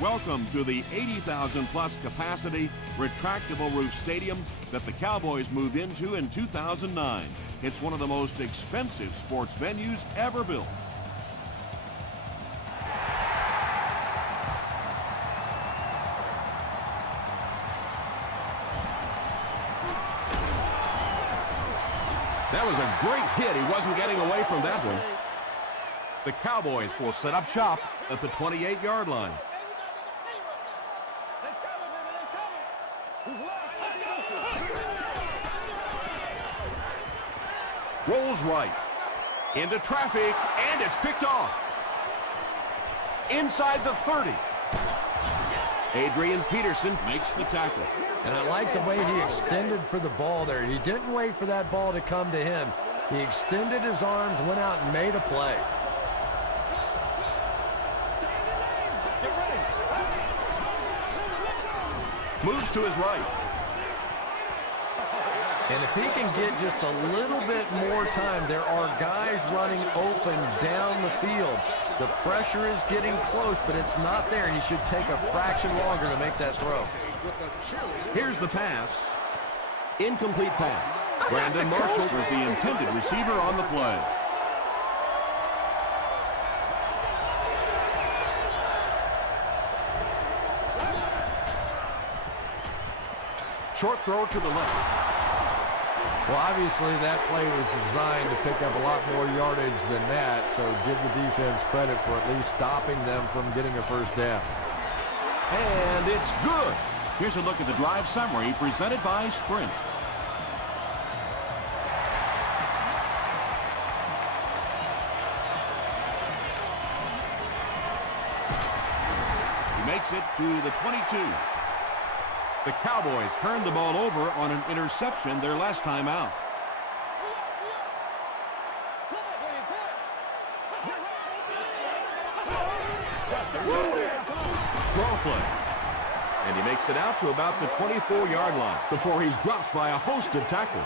Welcome to the 80,000 plus capacity retractable roof stadium that the Cowboys moved into in 2009. It's one of the most expensive sports venues ever built. That was a great hit. He wasn't getting away from that one. The Cowboys will set up shop at the 28-yard line. Rolls right into traffic, and it's picked off. Inside the 30. Adrian Peterson makes the tackle. And I like the way he extended for the ball there. He didn't wait for that ball to come to him. He extended his arms, went out and made a play. Moves to his right. And if he can get just a little bit more time, there are guys running open down the field. The pressure is getting close, but it's not there. He should take a fraction longer to make that throw. Here's the pass. Incomplete pass. Brandon Marshall was the intended receiver on the play. Short throw to the left. Well, obviously that play was designed to pick up a lot more yardage than that, so give the defense credit for at least stopping them from getting a first down. And it's good. Here's a look at the drive summary presented by Sprint. He makes it to the 22. The Cowboys turned the ball over on an interception their last time out. Throw play. And he makes it out to about the 24-yard line before he's dropped by a host of tacklers.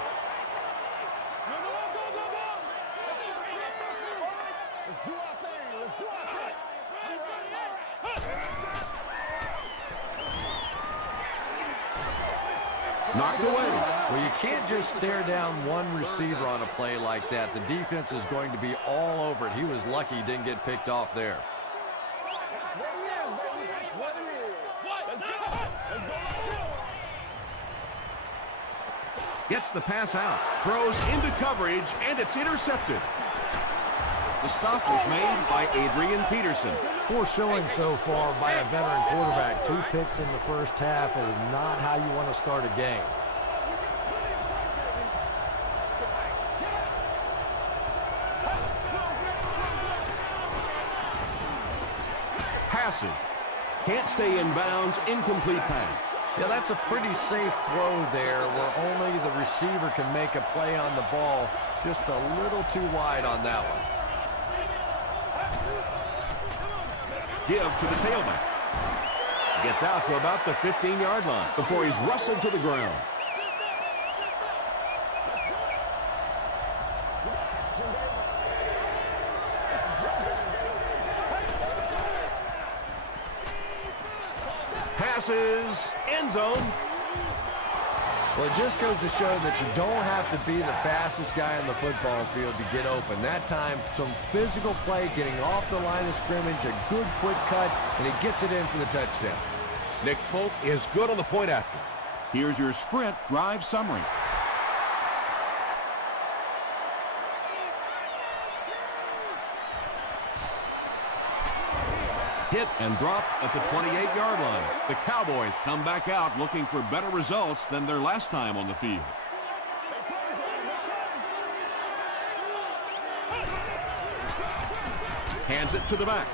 Knocked away. Well, you can't just stare down one receiver on a play like that. The defense is going to be all over it. He was lucky he didn't get picked off there. Gets the pass out. Throws into coverage, and it's intercepted. The stop was made by Adrian Peterson. Poor showing so far by a veteran quarterback. 2 picks in the first half is not how you want to start a game. Passing. Can't stay in bounds. Incomplete pass. Yeah, that's a pretty safe throw there where only the receiver can make a play on the ball. Just a little too wide on that one. Give to the tailback. Gets out to about the 15-yard line before he's wrestled to the ground. Passes, end zone. Well, it just goes to show that you don't have to be the fastest guy on the football field to get open. That time, some physical play, getting off the line of scrimmage, a good quick cut, and he gets it in for the touchdown. Nick Folk is good on the point after. Here's your Sprint drive summary. Hit and drop at the 28-yard line. The Cowboys come back out looking for better results than their last time on the field. Hands it to the back.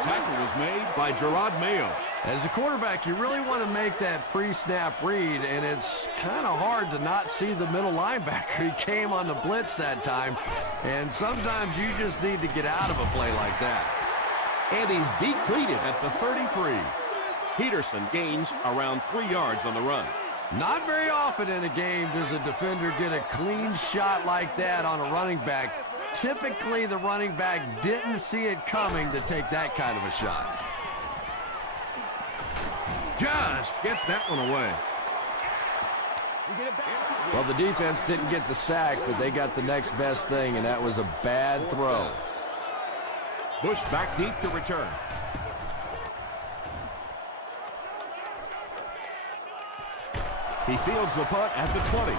Tackle was made by Gerard Mayo. As a quarterback, you really want to make that pre-snap read, and it's kind of hard to not see the middle linebacker. He came on the blitz that time, and sometimes you just need to get out of a play like that. And he's depleted at the 33. Peterson gains around 3 yards on the run. Not very often in a game does a defender get a clean shot like that on a running back. Typically, the running back didn't see it coming to take that kind of a shot. Just gets that one away. Well, the defense didn't get the sack, but they got the next best thing, and that was a bad throw. Bush back deep to return. He fields the punt at the 20.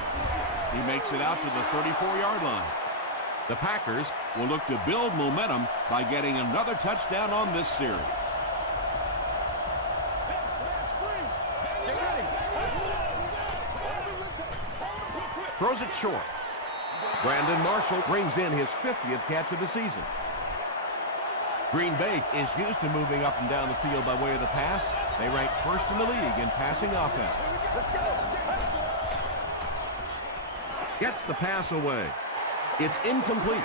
He makes it out to the 34-yard line. The Packers will look to build momentum by getting another touchdown on this series. Throws it short. Brandon Marshall brings in his 50th catch of the season. Green Bay is used to moving up and down the field by way of the pass. They rank first in the league in passing offense. Let's go. Gets the pass away. It's incomplete.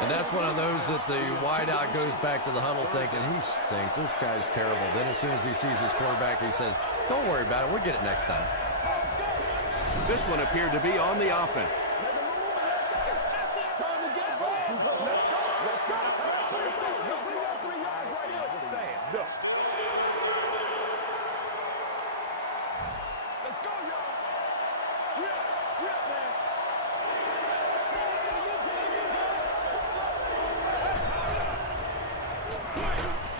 And that's one of those that the wideout goes back to the huddle thinking, he stinks, this guy's terrible. Then as soon as he sees his quarterback, he says, don't worry about it, we'll get it next time. This one appeared to be on the offense.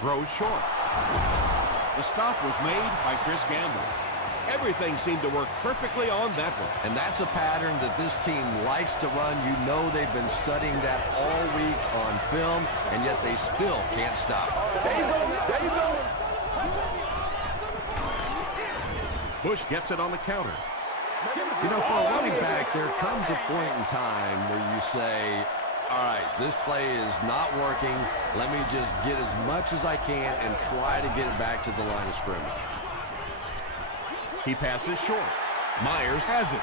Throws short. The stop was made by Chris Gamble. Everything seemed to work perfectly on that one. And that's a pattern that this team likes to run. You know they've been studying that all week on film, and yet they still can't stop. There you go. There you go. Bush gets it on the counter. You know, for a running back, there comes a point in time where you say, all right, this play is not working. Let me just get as much as I can and try to get it back to the line of scrimmage. He passes short. Myers has it.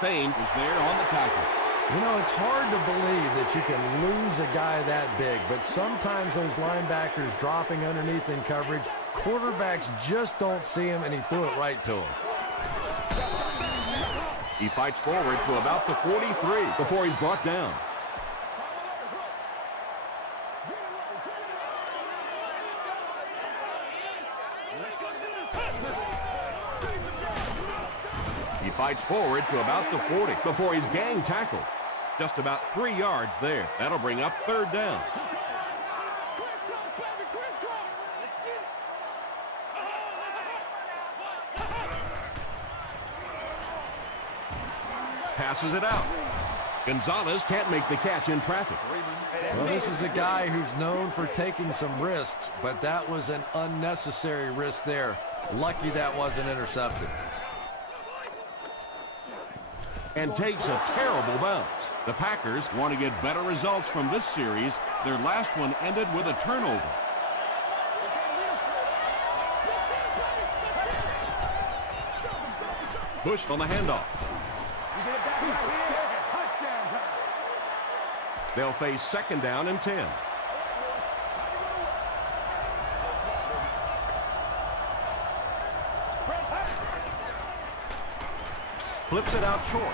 Thane is there on the tackle. You know, it's hard to believe that you can lose a guy that big, but sometimes those linebackers dropping underneath in coverage, quarterbacks just don't see him, and he threw it right to him. He fights forward to about the 43 before he's brought down. He fights forward to about the 40 before he's gang tackled. Just about 3 yards there. That'll bring up third down. Passes it out. Gonzalez can't make the catch in traffic. Well, this is a guy who's known for taking some risks, but that was an unnecessary risk there. Lucky that wasn't intercepted. And takes a terrible bounce. The Packers want to get better results from this series. Their last one ended with a turnover. Bush on the handoff. They'll face second down and 10. Flips it out short.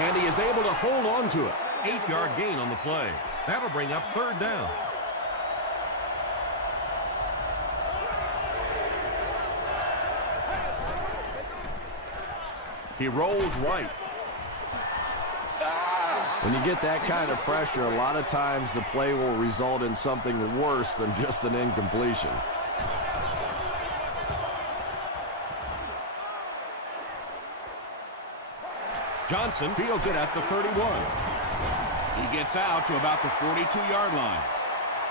And he is able to hold on to it. 8-yard gain on the play. That'll bring up third down. He rolls right. When you get that kind of pressure, a lot of times the play will result in something worse than just an incompletion. Johnson fields it at the 31. He gets out to about the 42-yard line.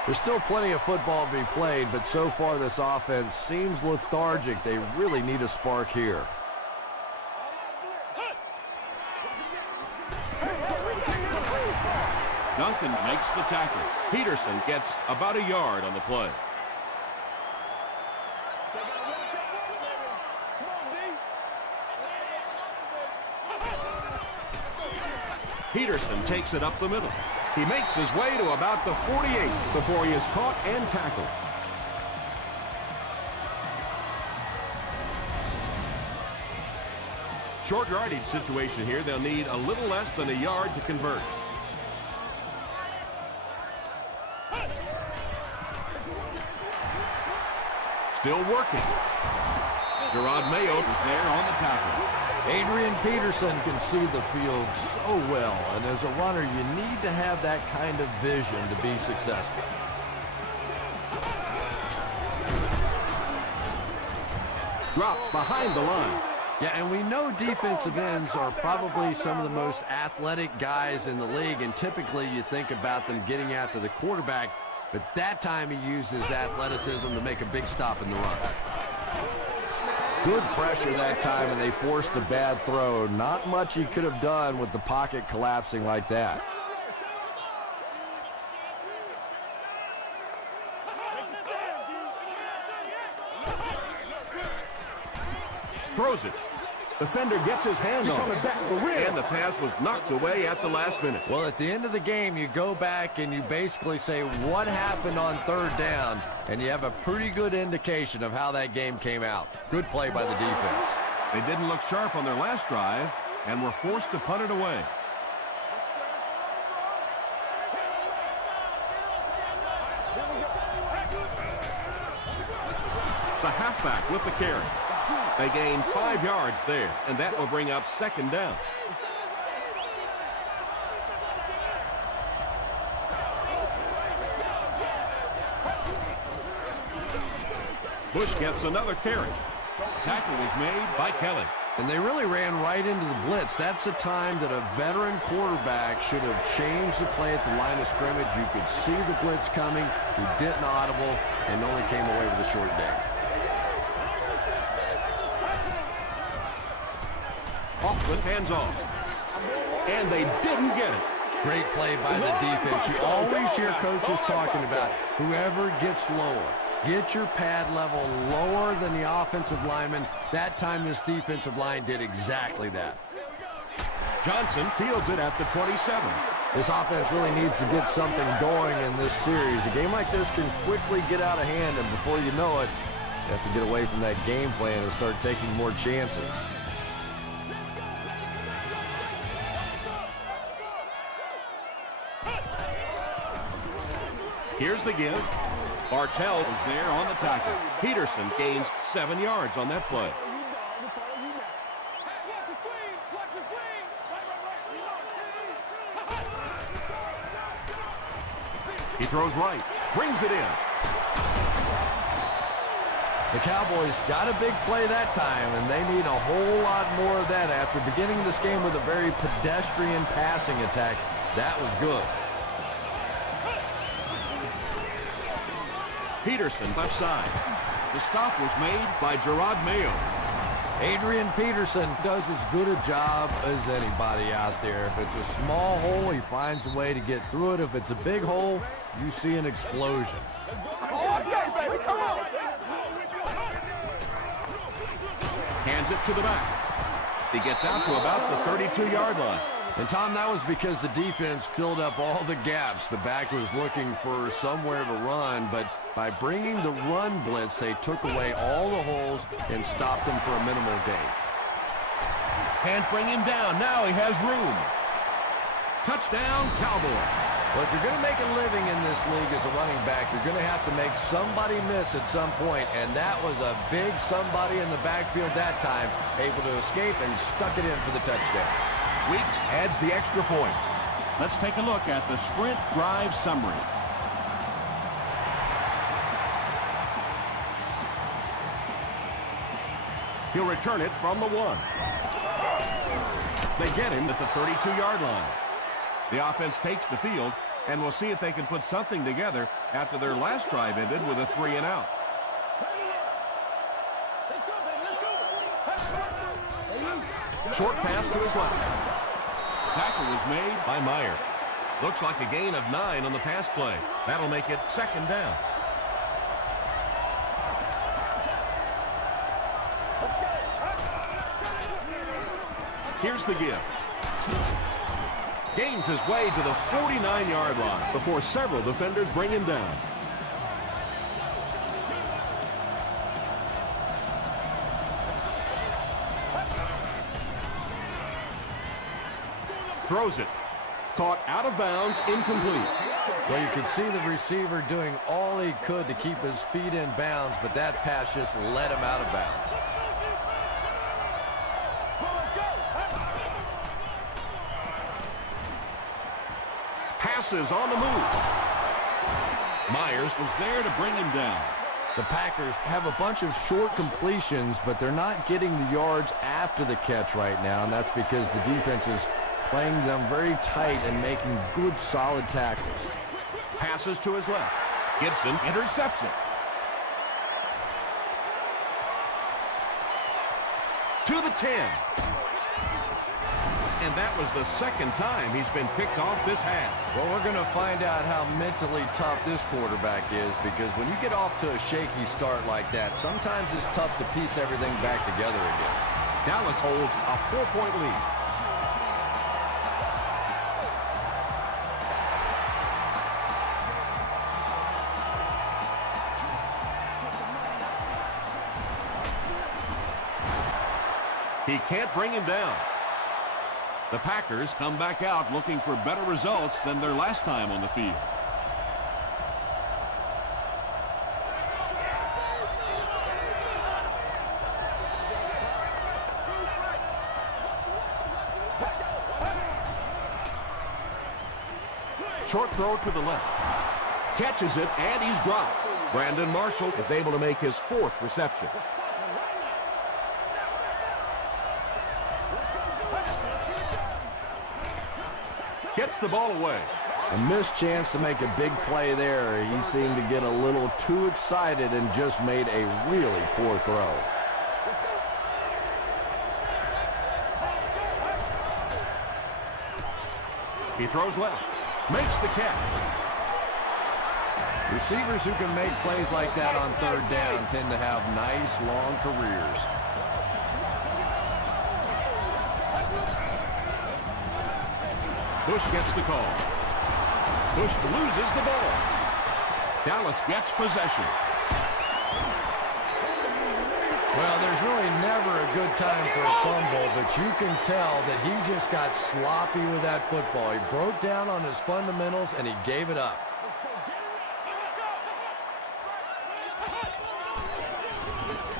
There's still plenty of football to be played, but so far this offense seems lethargic. They really need a spark here. Duncan makes the tackle. Peterson gets about a yard on the play. Peterson takes it up the middle. He makes his way to about the 48 before he is caught and tackled. Short yardage situation here. They'll need a little less than a yard to convert. Still working. Gerard Mayo is there on the tackle. Adrian Peterson can see the field so well, and as a runner, you need to have that kind of vision to be successful. Dropped behind the line. Yeah, and we know defensive ends are probably some of the most athletic guys in the league, and typically you think about them getting after the quarterback, but that time he uses athleticism to make a big stop in the run. Good pressure that time, and they forced a bad throw. Not much he could have done with the pocket collapsing like that. Throws it. Defender gets his hand on it. And the pass was knocked away at the last minute. Well, at the end of the game, you go back and you basically say what happened on third down, and you have a pretty good indication of how that game came out. Good play by the defense. They didn't look sharp on their last drive and were forced to punt it away. The halfback with the carry. They gained 5 yards there, and that will bring up second down. Bush gets another carry. Tackle was made by Kelly. And they really ran right into the blitz. That's a time that a veteran quarterback should have changed the play at the line of scrimmage. You could see the blitz coming. He didn't audible and only came away with a short day. Hoffman hands off. And they didn't get it. Great play by the defense. You always hear coaches talking about whoever gets lower. Get your pad level lower than the offensive lineman. That time this defensive line did exactly that. Johnson fields it at the 27. This offense really needs to get something going in this series. A game like this can quickly get out of hand, and before you know it, you have to get away from that game plan and start taking more chances. Here's the give. Bartell was there on the tackle. Peterson gains 7 yards on that play. He throws right, brings it in. The Cowboys got a big play that time, and they need a whole lot more of that after beginning this game with a very pedestrian passing attack. That was good. Peterson left side. The stop was made by Gerard Mayo. Adrian Peterson does as good a job as anybody out there. If it's a small hole, he finds a way to get through it. If it's a big hole, you see an explosion. Hands it to the back. He gets out to about the 32-yard line. And, Tom, that was because the defense filled up all the gaps. The back was looking for somewhere to run, but by bringing the run blitz, they took away all the holes and stopped them for a minimal gain. Can't bring him down. Now he has room. Touchdown, Cowboys. Well, if you're going to make a living in this league as a running back, you're going to have to make somebody miss at some point, and that was a big somebody in the backfield that time, able to escape and stuck it in for the touchdown. Weeks adds the extra point. Let's take a look at the sprint drive summary. He'll return it from the 1. They get him at the 32-yard line. The offense takes the field, and we'll see if they can put something together after their last drive ended with a 3-and-out. Short pass to his left. Tackle was made by Meyer. Looks like a gain of 9 on the pass play. That'll make it second down. Here's the give. Gains his way to the 49-yard line before several defenders bring him down. Throws it. Caught out of bounds, incomplete. Well, you could see the receiver doing all he could to keep his feet in bounds, but that pass just let him out of bounds. Passes on the move. Myers was there to bring him down. The Packers have a bunch of short completions, but they're not getting the yards after the catch right now, and that's because the defense is playing them very tight and making good, solid tackles. Passes to his left. Gibson intercepts it. To the 10. And that was the second time he's been picked off this half. Well, we're going to find out how mentally tough this quarterback is, because when you get off to a shaky start like that, sometimes it's tough to piece everything back together again. Dallas holds a 4-point lead. He can't bring him down. The Packers come back out looking for better results than their last time on the field. Short throw to the left. Catches it, and he's dropped. Brandon Marshall is able to make his 4th reception. Gets the ball away. A missed chance to make a big play there. He seemed to get a little too excited and just made a really poor throw. He throws left. Makes the catch. Receivers who can make plays like that on 3rd down tend to have nice, long careers. Bush gets the call. Bush loses the ball. Dallas gets possession. Well, there's really never a good time for a fumble, but you can tell that he just got sloppy with that football. He broke down on his fundamentals, and he gave it up.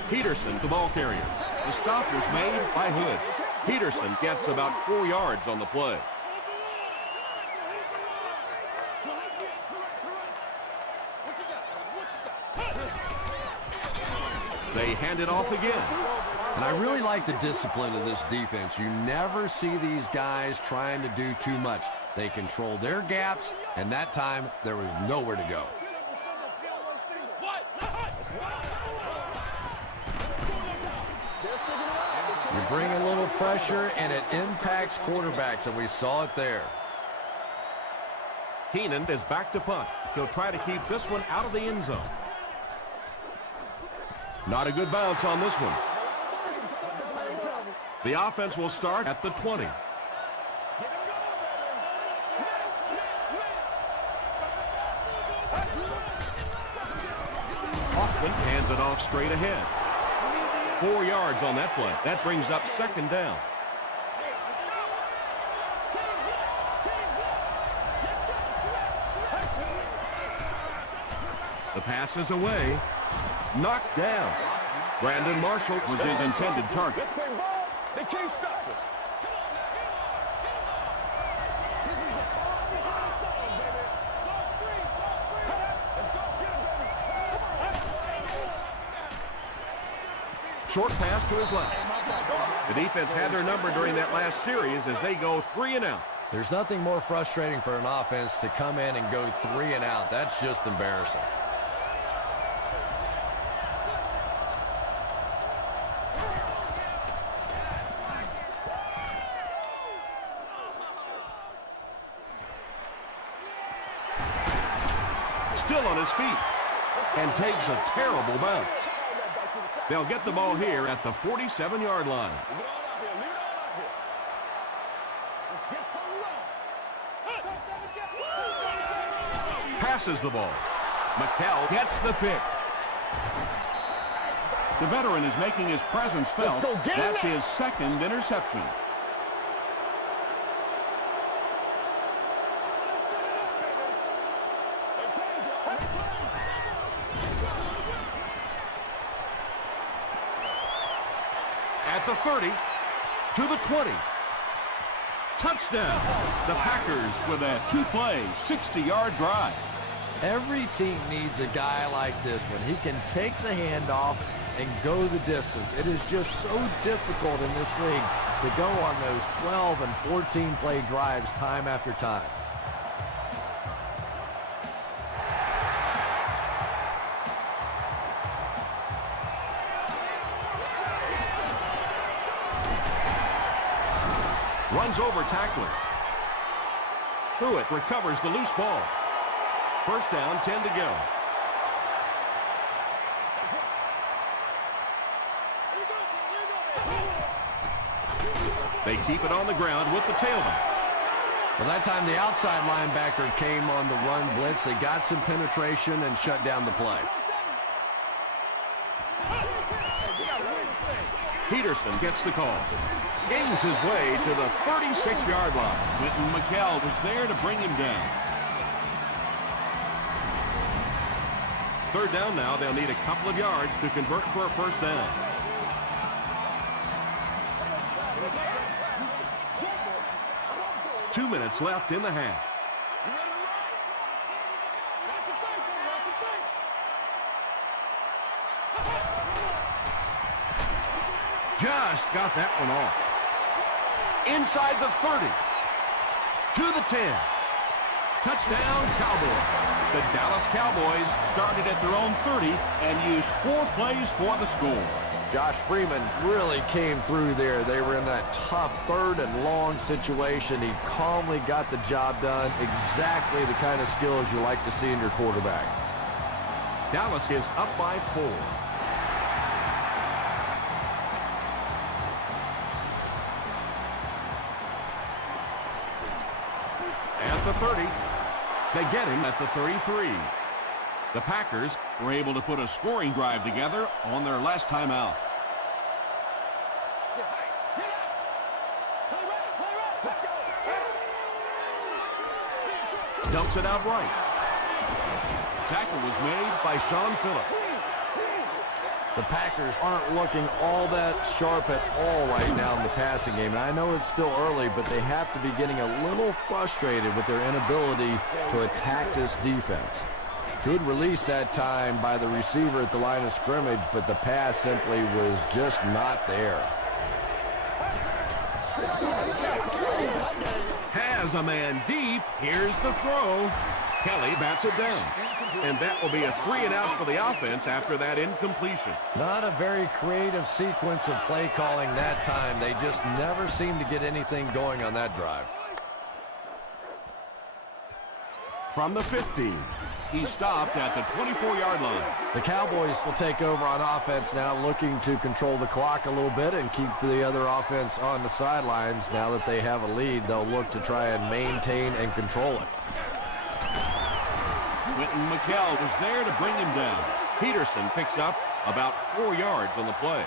Peterson, the ball carrier. The stop was made by Hood. Peterson gets about 4 yards on the play. They hand it off again. And I really like the discipline of this defense. You never see these guys trying to do too much. They control their gaps, and that time there was nowhere to go. You bring a little pressure, and it impacts quarterbacks, and we saw it there. Keenan is back to punt. He'll try to keep this one out of the end zone. Not a good bounce on this one. The offense will start at the 20. Hoffman hands it off straight ahead. 4 yards on that play. That brings up 2nd down. The pass is away. Knocked down. Brandon Marshall was his intended target. They can't stop us. Short pass to his left. The defense had their number during that last series as they go 3 and out. There's nothing more frustrating for an offense to come in and go 3 and out. That's just embarrassing. Still on his feet and takes a terrible bounce. They'll get the ball here at the 47-yard line. Passes the ball. McCall gets the pick. The veteran is making his presence felt. That's his 2nd interception. At the 30, to the 20. Touchdown. The Packers with a two-play, 60-yard drive. Every team needs a guy like this one. He can take the handoff and go the distance. It is just so difficult in this league to go on those 12 and 14 play drives time after time. Runs over tackler. Pruitt recovers the loose ball. First down, 10 to go. They keep it on the ground with the tailback. Well, that time the outside linebacker came on the run blitz. They got some penetration and shut down the play. Peterson gets the call. Gains his way to the 36-yard line. Quentin McKell was there to bring him down. Third down now. They'll need a couple of yards to convert for a first down. Two minutes left in the half. Just got that one off. Inside the 30. To the 10. Touchdown, Cowboys. The Dallas Cowboys started at their own 30 and used 4 plays for the score. Josh Freeman really came through there. They were in that tough third and long situation. He calmly got the job done. Exactly the kind of skills you like to see in your quarterback. Dallas is up by 4. At the 30. They get him at the 33. The Packers Were able to put a scoring drive together on their last time out. dumps it out right. Tackle was made by Sean Phillips. The Packers aren't looking all that sharp at all right now in the passing game. And I know it's still early, but they have to be getting a little frustrated with their inability to attack this defense. Good release that time by the receiver at the line of scrimmage, but the pass simply was just not there. Has a man deep. Here's the throw. Kelly bats it down. And that will be a 3-and-out for the offense after that incompletion. Not a very creative sequence of play calling that time. They just never seem to get anything going on that drive. From the 15, He stopped at the 24-yard line. The Cowboys will take over on offense now, looking to control the clock a little bit and keep the other offense on the sidelines. Now that they have a lead, they'll look to try and maintain and control it. Quentin McKell was there to bring him down. Peterson picks up about 4 yards on the play.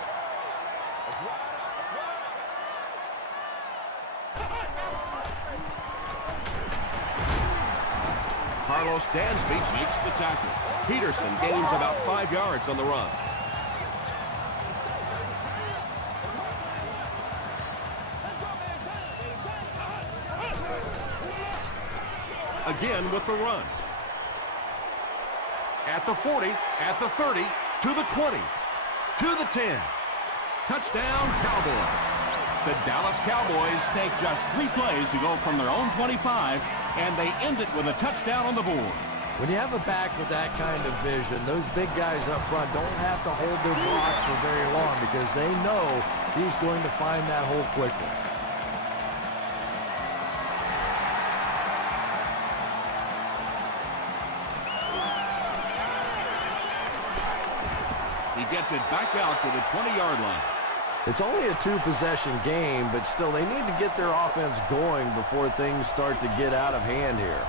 Carlos Dansby Makes the tackle. Peterson gains about 5 yards on the run. Again with the run. At the 40, at the 30, to the 20, to the 10. Touchdown, Cowboys. The Dallas Cowboys take just 3 plays to go from their own 25, and they end it with a touchdown on the board. When you have a back with that kind of vision, those big guys up front don't have to hold their blocks for very long because they know he's going to find that hole quickly. He gets it back out to the 20-yard line. It's only a 2-possession game, but still they need to get their offense going before things start to get out of hand here.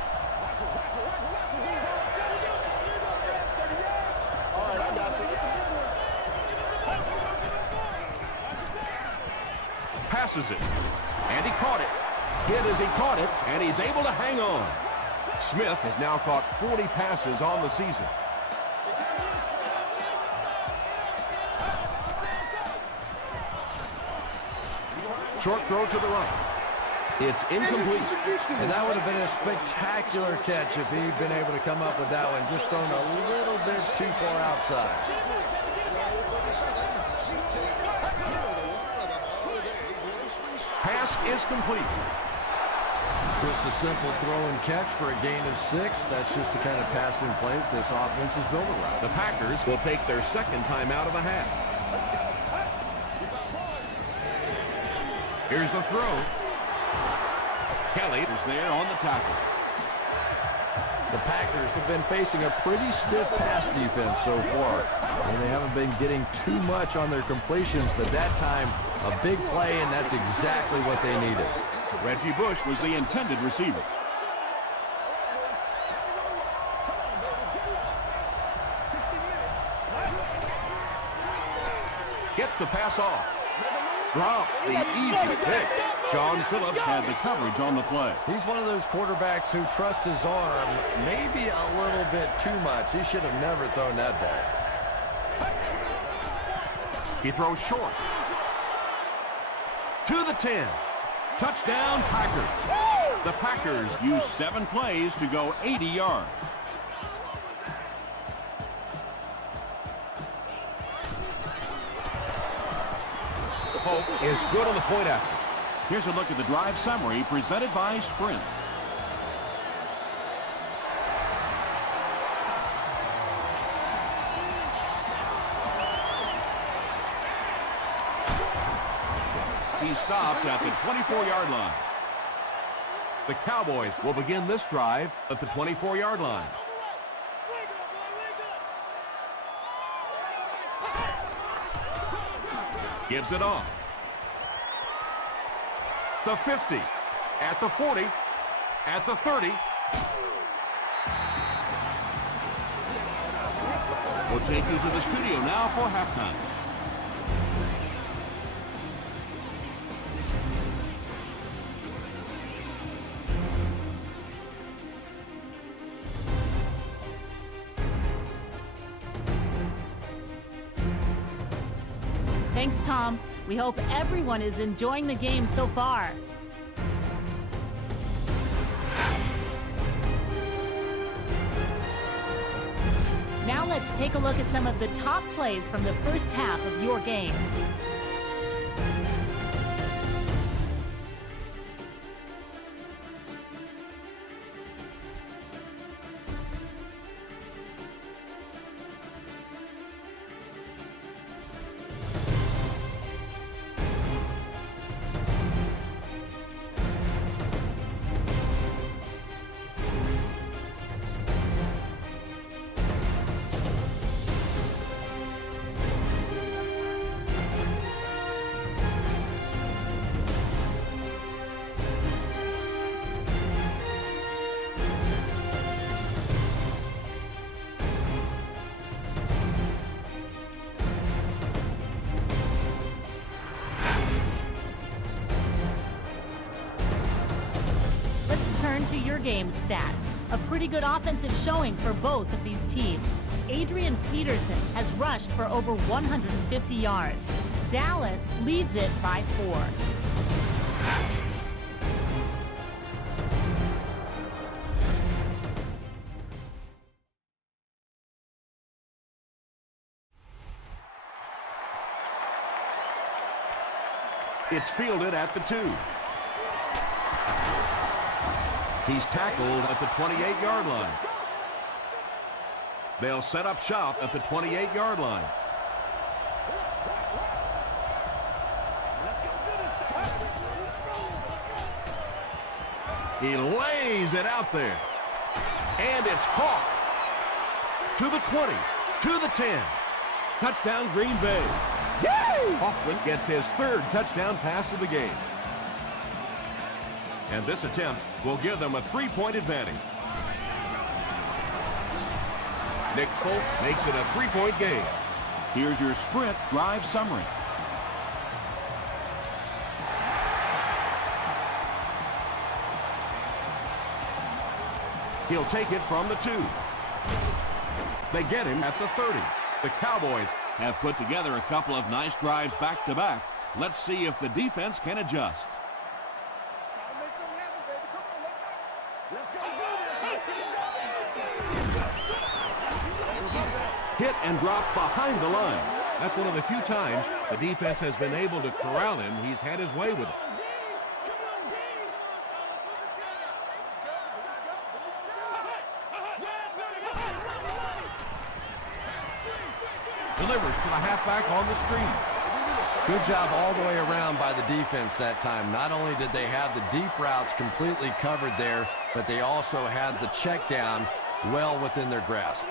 Passes it. And he caught it. Hit as he caught it, and he's able to hang on. Smith has now caught 40 passes on the season. short throw to the right. It's incomplete. And that would have been a spectacular catch if he'd been able to come up with that one, just thrown a little bit too far outside. Pass is complete. Just a simple throw and catch for a gain of 6. That's just the kind of passing play that this offense is built around. The Packers will take their second time out of the half. Here's the throw. Kelly is there on the tackle. The Packers have been facing a pretty stiff pass defense so far, and they haven't been getting too much on their completions, but that time, a big play, and that's exactly what they needed. Reggie Bush was the intended receiver. Gets the pass off. Drops the easy hit. Sean Phillips had the coverage on the play. He's one of those quarterbacks who trusts his arm maybe a little bit too much. He should have never thrown that ball. He throws short. To the 10. Touchdown, Packers. The Packers use 7 plays to go 80 yards. Folk is good on the point after. Here's a look at the drive summary presented by Sprint. He stopped at the 24-yard line. The Cowboys will begin this drive at the 24-yard line. Gives it off. The 50, at the 40, at the 30. We'll take you to the studio now for halftime. Thanks, Tom. We hope everyone is enjoying the game so far. Now let's take a look at some of the top plays from the first half of your game. To your game stats. A pretty good offensive showing for both of these teams. Adrian Peterson has rushed for over 150 yards. Dallas leads it by 4. It's fielded at the 2. He's tackled at the 28-yard line. They'll set up shop at the 28-yard line. He lays it out there. And it's caught. To the 20, to the 10. Touchdown, Green Bay. Yay! Hoffman gets his 3rd touchdown pass of the game. And this attempt will give them a 3-point advantage. Nick Folk makes it a 3-point game. Here's your Sprint drive summary. He'll take it from the 2. They get him at the 30. The Cowboys have put together a couple of nice drives back-to-back. Let's see if the defense can adjust. Hit and drop behind the line. That's one of the few times the defense has been able to corral him. He's had his way with it. Delivers to the halfback on the screen. Good job all the way around by the defense that time. Not only did they have the deep routes completely covered there, but they also had the check down well within their grasp.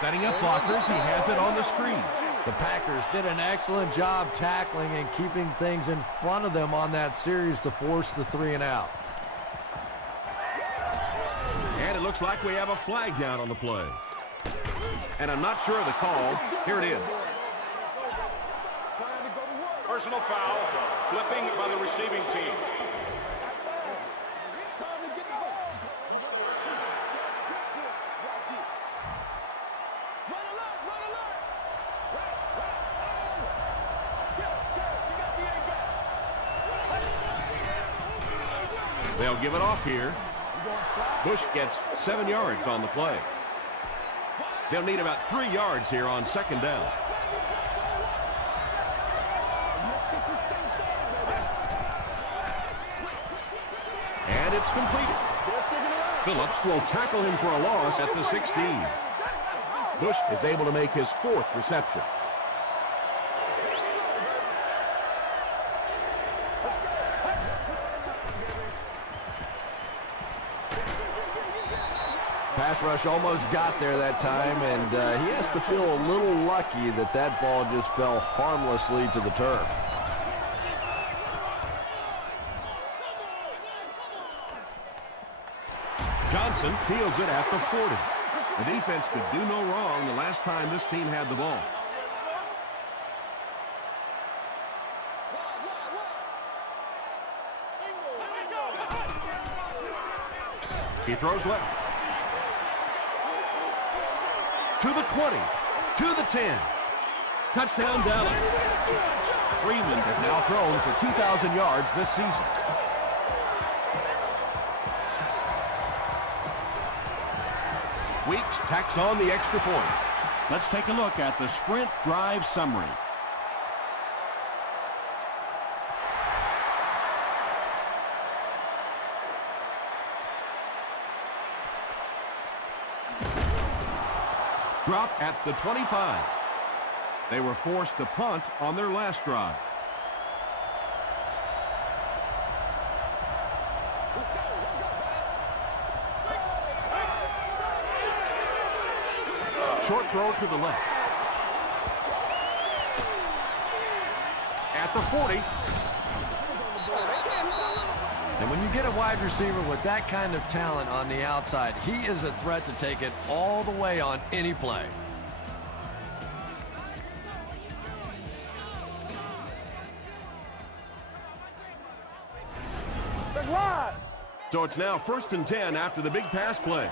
Setting up blockers, he has it on the screen. The Packers did an excellent job tackling and keeping things in front of them on that series to force the 3 and out. And it looks like we have a flag down on the play. And I'm not sure of the call. Here it is. Personal foul, flipping by the receiving team. They'll give it off here. Bush gets 7 yards on the play. They'll need about 3 yards here on second down. And it's completed. Phillips will tackle him for a loss at the 16. Bush is able to make his 4th reception. Pass rush almost got there that time, and he has to feel a little lucky that that ball just fell harmlessly to the turf. Johnson fields it at the 40. The defense could do no wrong the last time this team had the ball. He throws left. To the 20. To the 10. Touchdown, Dallas. Freeman has now thrown for 2,000 yards this season. Weeks tacks on the extra point. Let's take a look at the sprint drive summary. Drop at the 25. They were forced to punt on their last drive. Short throw to the left. At the 40. And when you get a wide receiver with that kind of talent on the outside, he is a threat to take it all the way on any play. So it's now 1st and 10 after the big pass play.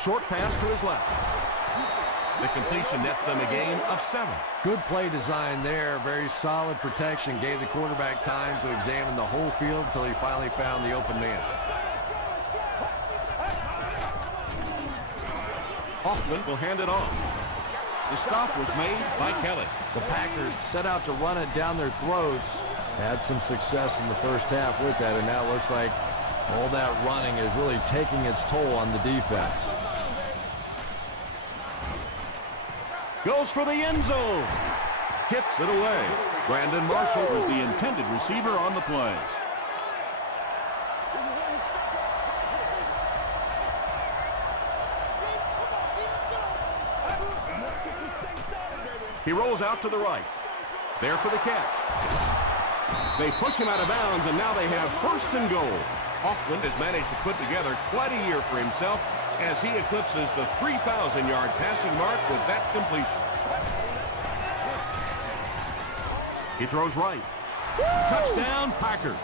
Short pass to his left. The completion nets them a gain of 7. Good play design there. Very solid protection. Gave the quarterback time to examine the whole field until he finally found the open man. Hoffman will hand it off. The stop was made by Kelly. The Packers set out to run it down their throats. Had some success in the first half with that, and now it looks like all that running is really taking its toll on the defense. Goes for the end zone. Tips it away. Brandon Marshall was the intended receiver on the play. He rolls out to the right. There for the catch. They push him out of bounds, and now they have 1st and goal. Hoffman has managed to put together quite a year for himself as he eclipses the 3,000-yard passing mark with that completion. He throws right. Touchdown, Packers.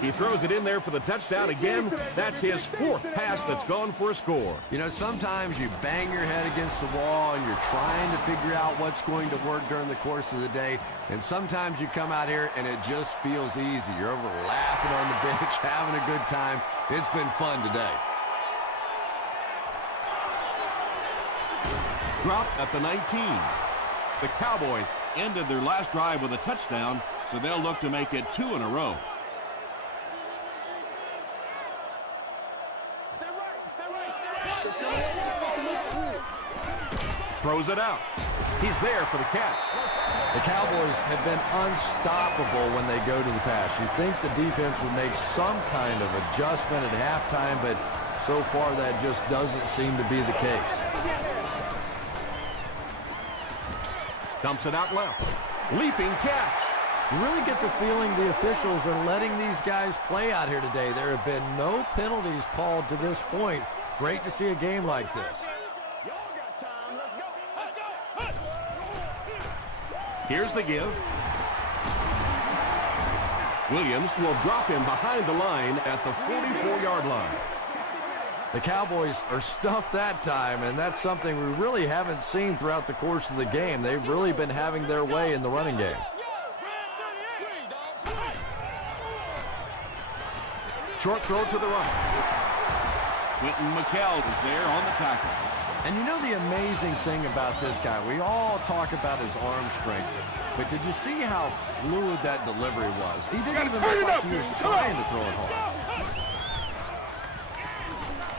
He throws it in there for the touchdown again. That's his 4th pass that's gone for a score. You know, sometimes you bang your head against the wall and you're trying to figure out what's going to work during the course of the day. And sometimes you come out here and it just feels easy. You're over laughing on the bench, having a good time. It's been fun today. Dropped at the 19. The Cowboys ended their last drive with a touchdown, so they'll look to make it 2 in a row. Throws it out. He's there for the catch. The Cowboys have been unstoppable when they go to the pass. You'd think the defense would make some kind of adjustment at halftime, but so far that just doesn't seem to be the case. Dumps it out left. Leaping catch. You really get the feeling the officials are letting these guys play out here today. There have been no penalties called to this point. Great to see a game like this. Here's the give. Williams will drop him behind the line at the 44-yard line. The Cowboys are stuffed that time, and that's something we really haven't seen throughout the course of the game. They've really been having their way in the running game. Short throw to the right. Quentin McKell is there on the tackle. And you know the amazing thing about this guy, we all talk about his arm strength, but did you see how fluid that delivery was? He didn't even look like he was trying to throw it hard.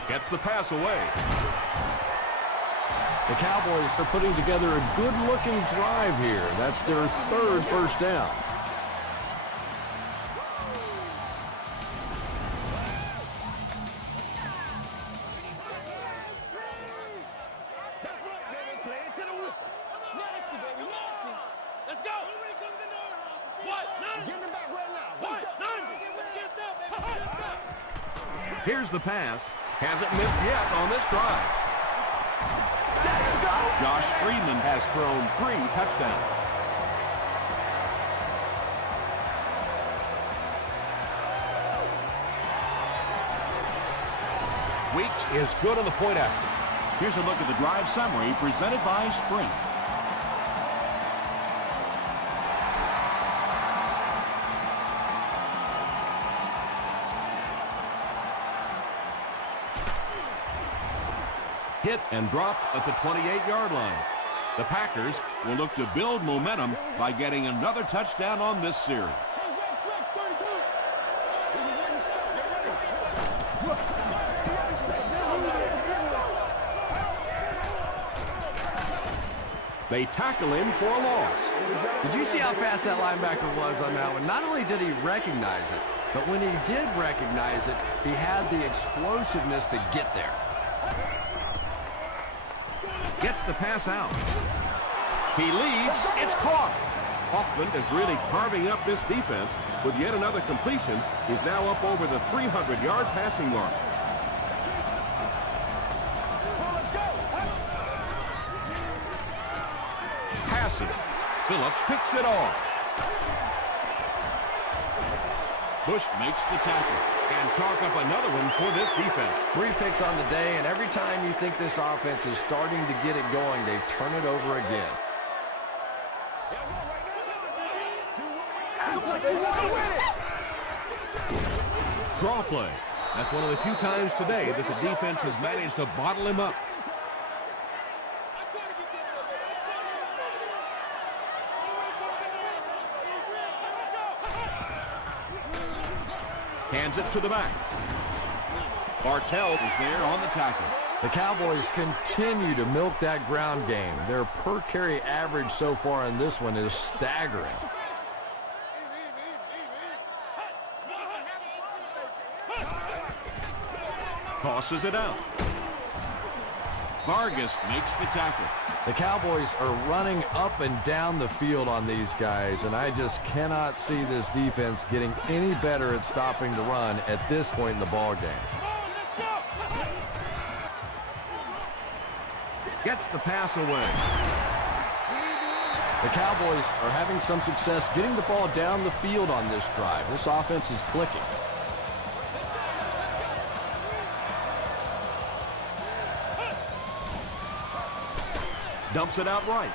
Gets the pass away. The Cowboys are putting together a good-looking drive here. That's their 3rd first down. Here's the pass. Hasn't missed yet on this drive. Josh Freeman has thrown 3 touchdowns. Weeks is good on the point after. Here's a look at the drive summary presented by Sprint. Hit and dropped at the 28-yard line. The Packers will look to build momentum by getting another touchdown on this series. They tackle him for a loss. Did you see how fast that linebacker was on that one? Not only did he recognize it, but when he did recognize it, he had the explosiveness to get there. Gets the pass out. He leads. It's caught. Hoffman is really carving up this defense with yet another completion. He's now up over the 300-yard passing mark. Passing. Phillips picks it off. Bush makes the tackle and chalk up another one for this defense. 3 picks on the day, and every time you think this offense is starting to get it going, they turn it over again. Draw play. That's one of the few times today that the defense has managed to bottle him up. Hands it to the back. Bartell is there on the tackle. The Cowboys continue to milk that ground game. Their per carry average so far in this one is staggering. Tosses it out. Vargas makes the tackle. The Cowboys are running up and down the field on these guys, and I just cannot see this defense getting any better at stopping the run at this point in the ball game. Gets the pass away. The Cowboys are having some success getting the ball down the field on this drive. This offense is clicking. Dumps it out right.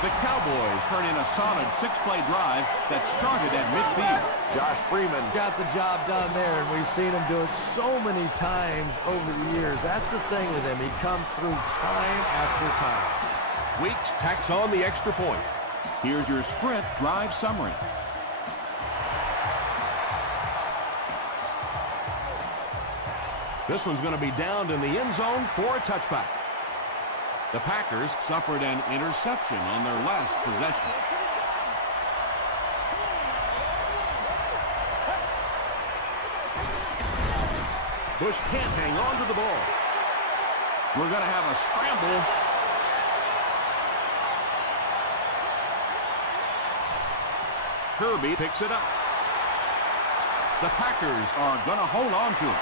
The Cowboys turn in a solid 6-play drive that started at midfield. Josh Freeman got the job done there, and we've seen him do it so many times over the years. That's the thing with him. He comes through time after time. Weeks tacks on the extra point. Here's your sprint drive summary. This one's going to be downed in the end zone for a touchback. The Packers suffered an interception on their last possession. Bush can't hang on to the ball. We're going to have a scramble. Kirby picks it up. The Packers are going to hold on to it.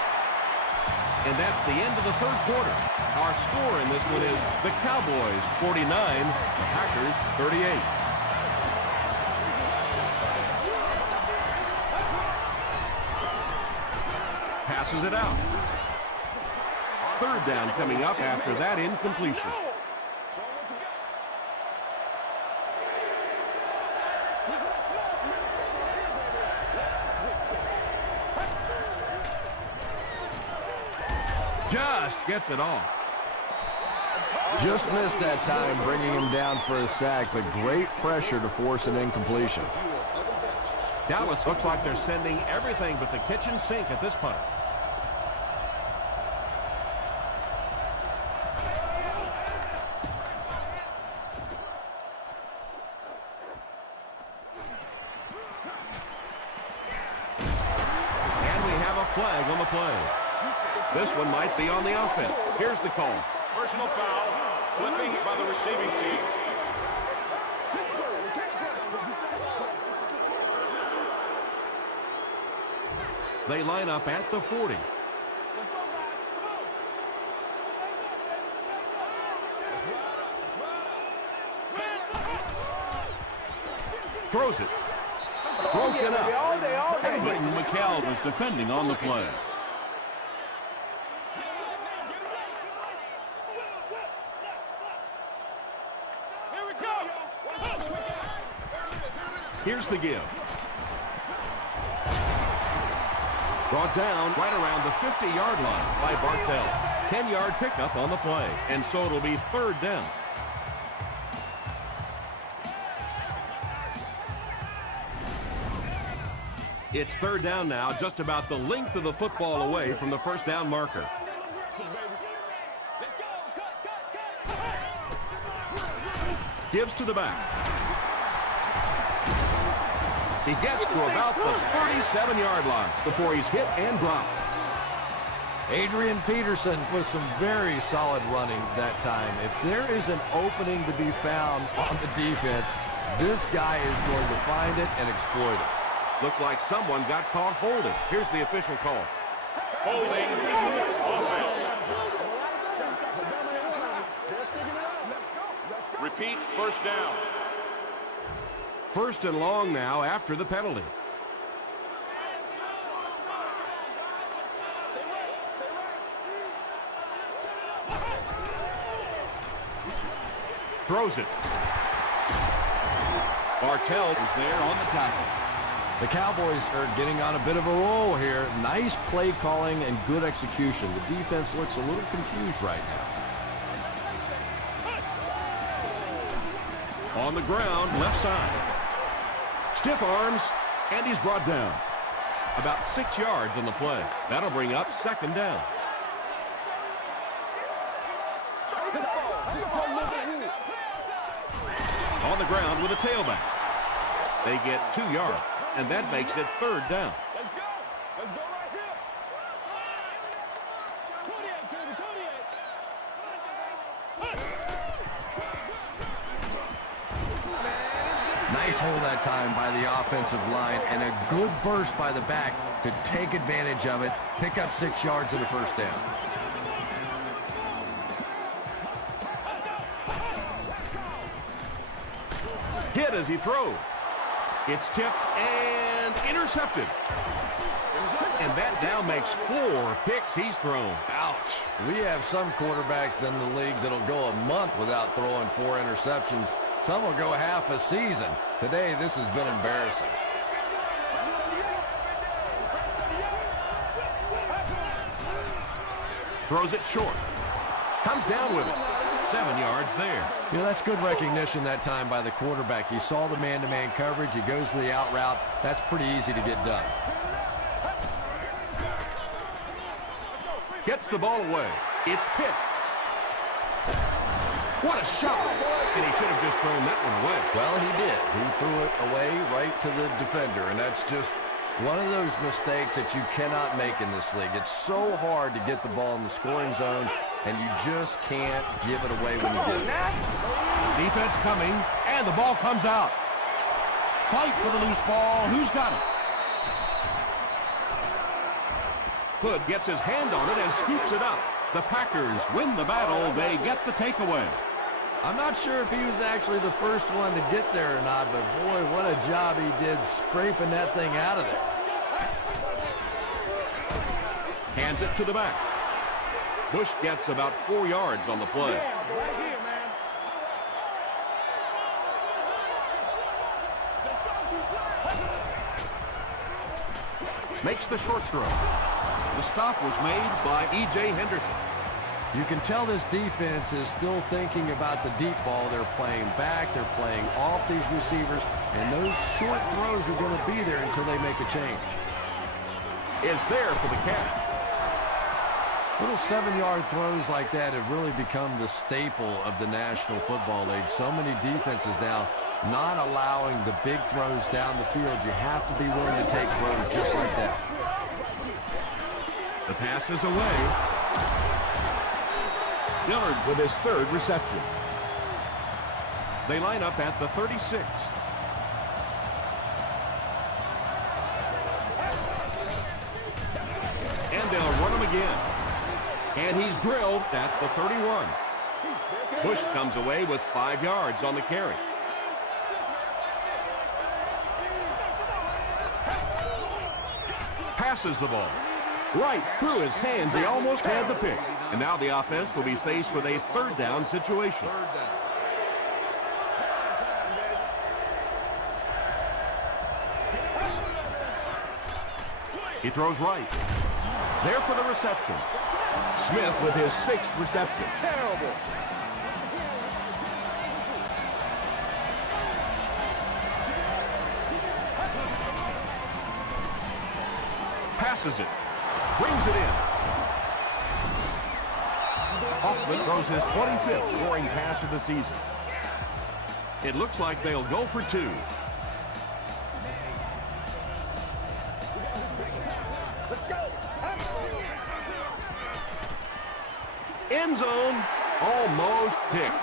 And that's the end of the third quarter. Our score in this one is the Cowboys 49, the Packers 38. Passes it out. Third down coming up after that incompletion. Just gets it off. Just missed that time, bringing him down for a sack, but great pressure to force an incompletion. Dallas looks like they're sending everything but the kitchen sink at this punter. And we have a flag on the play. This one might be on the offense. Here's the call. Personal foul, flipping by the receiving team. They line up at the 40. Throws it. Broken up. But McCall was defending on the play. Here's the give. Brought down right around the 50-yard line by Bartell. 10-yard pickup on the play, and so it'll be third down. It's third down now, just about the length of the football away from the first down marker. Gives to the back. He gets to about the 37-yard line before he's hit and dropped. Adrian Peterson with some very solid running that time. If there is an opening to be found on the defense, this guy is going to find it and exploit it. Looked like someone got caught holding. Here's the official call. Holding offense. Repeat, first down. First and long now after the penalty. Throws it. Bartell is there on the tackle. The Cowboys are getting on a bit of a roll here. Nice play calling and good execution. The defense looks a little confused right now. On the ground, left side. Stiff arms, and he's brought down. About 6 yards on the play. That'll bring up second down. On the ground with a tailback. They get 2 yards, and that makes it third down. Let's go. Let's go right here. 28, baby, 28. Nice hold that time by the offensive line, and a good burst by the back to take advantage of it, pick up 6 yards and a first down. Hit as he throws. It's tipped and intercepted. And that now makes 4 picks he's thrown. Ouch. Ouch. We have some quarterbacks in the league that'll go a month without throwing 4 interceptions. Some will go half a season. Today, this has been embarrassing. Throws it short. Comes down with it. 7 yards there. You know, that's good recognition that time by the quarterback. He saw the man-to-man coverage. He goes to the out route. That's pretty easy to get done. Gets the ball away. It's picked. What a shot! And he should have just thrown that one away. Well, he did. He threw it away right to the defender, and that's just one of those mistakes that you cannot make in this league. It's so hard to get the ball in the scoring zone, and you just can't give it away when you get it. Defense coming, and the ball comes out. Fight for the loose ball. Who's got it? Hood gets his hand on it and scoops it up. The Packers win the battle. They get the takeaway. I'm not sure if he was actually the first one to get there or not, but boy, what a job he did scraping that thing out of there. Hands it to the back. Bush gets about 4 yards on the play. Makes the short throw. The stop was made by E.J. Henderson. You can tell this defense is still thinking about the deep ball. They're playing back, they're playing off these receivers, and those short throws are going to be there until they make a change. Is there for the catch. Little 7-yard throws like that have really become the staple of the National Football League. So many defenses now not allowing the big throws down the field. You have to be willing to take throws just like that. The pass is away. Dillard with his 3rd reception. They line up at the 36. And they'll run him again. And he's drilled at the 31. Bush comes away with 5 yards on the carry. Passes the ball. Right through his hands. He almost had the pick. And now the offense will be faced with a 3rd down situation. He throws right. There for the reception. Smith with his 6th reception. Terrible. Passes it. Brings it in. Hoffman throws his 25th scoring pass of the season. It looks like they'll go for 2. End zone, almost picked.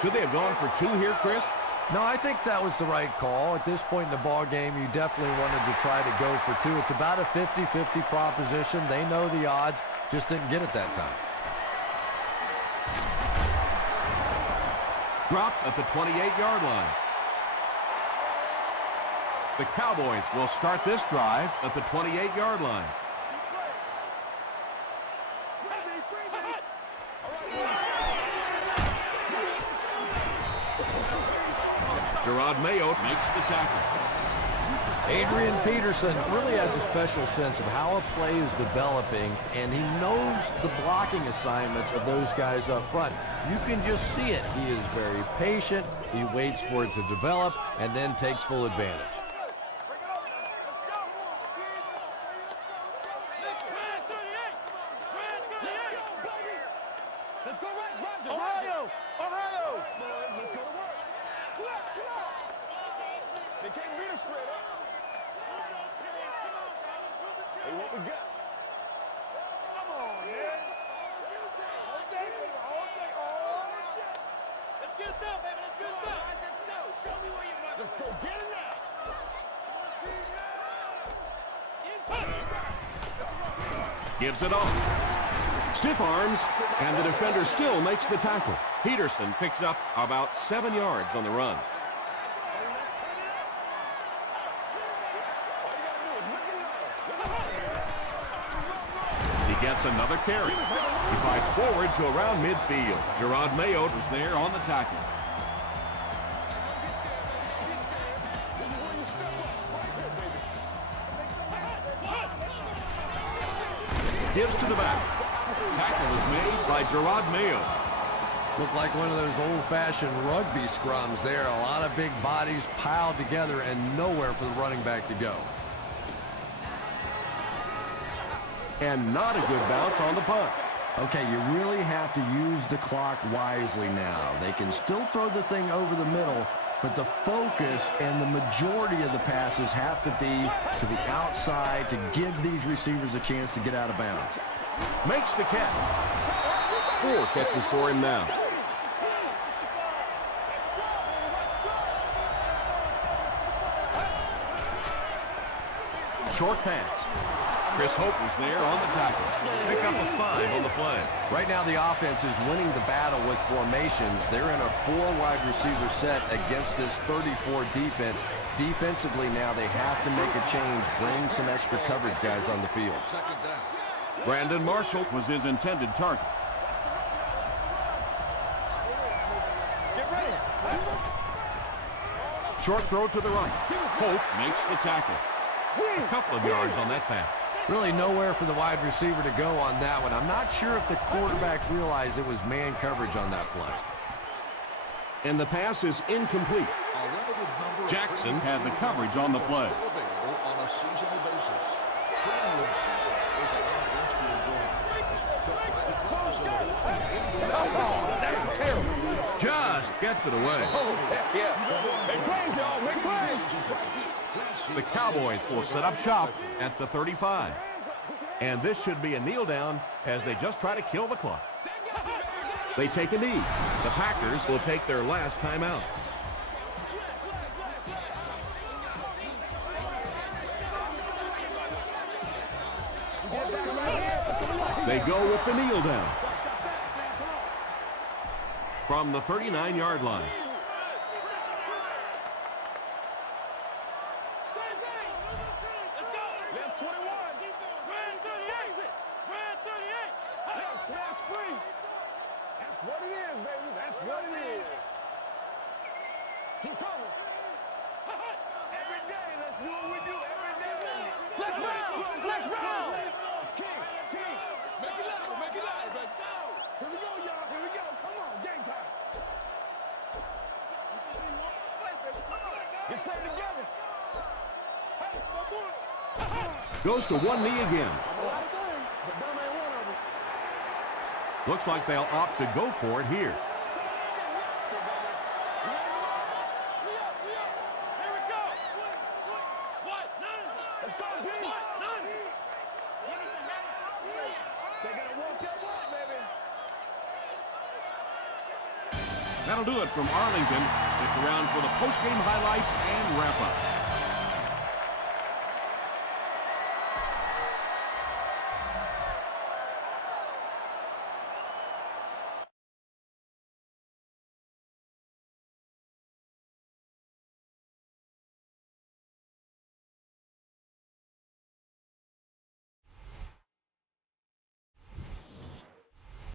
Should they have gone for 2 here, Chris? No, I think that was the right call. At this point in the ball game, you definitely wanted to try to go for 2. It's about a 50-50 proposition. They know the odds, just didn't get it that time. Dropped at the 28-yard line. The Cowboys will start this drive at the 28-yard line. Gerard Mayo makes the tackle. Adrian Peterson really has a special sense of how a play is developing, and he knows the blocking assignments of those guys up front. You can just see it. He is very patient. He waits for it to develop and then takes full advantage. Gives it off. Stiff arms, and the defender still makes the tackle. Peterson picks up about 7 yards on the run. He gets another carry. He fights forward to around midfield. Gerard Mayo was there on the tackle. Gives to the back. Tackle is made by Gerard Mayo. Looked like one of those old-fashioned rugby scrums there. A lot of big bodies piled together and nowhere for the running back to go. And not a good bounce on the punt. Okay, you really have to use the clock wisely now. They can still throw the thing over the middle, but the focus and the majority of the passes have to be to the outside to give these receivers a chance to get out of bounds. Makes the catch. 4 catches for him now. Short pass. Chris Hope was there on the tackle. Pick up a 5 on the play. Right now the offense is winning the battle with formations. They're in a 4-wide receiver set against this 34 defense. Defensively now they have to make a change, bring some extra coverage guys on the field. Brandon Marshall was his intended target. Short throw to the right. Hope makes the tackle. A couple of yards on that pass. Really nowhere for the wide receiver to go on that one. I'm not sure if the quarterback realized it was man coverage on that play. And the pass is incomplete. Jackson had the coverage on the play. Just gets it away. The Cowboys will set up shop at the 35. And this should be a kneel down as they just try to kill the clock. They take a knee. The Packers will take their last timeout. They go with the kneel down. From the 39-yard line. That's what it is, baby. That's what it is. Keep coming. Every day, let's do what we do every day. Flex round! Flex round! It's king. King. Make it loud. Make it loud. Let's go. Here we go, y'all. Here we go. Come on. Game time. Get set together. Hey, my boy. Goes to one knee again. But dumb ain't one of them. Looks like they'll opt to go for it here. That'll do it from Arlington. Stick around for the post-game highlights and wrap-up.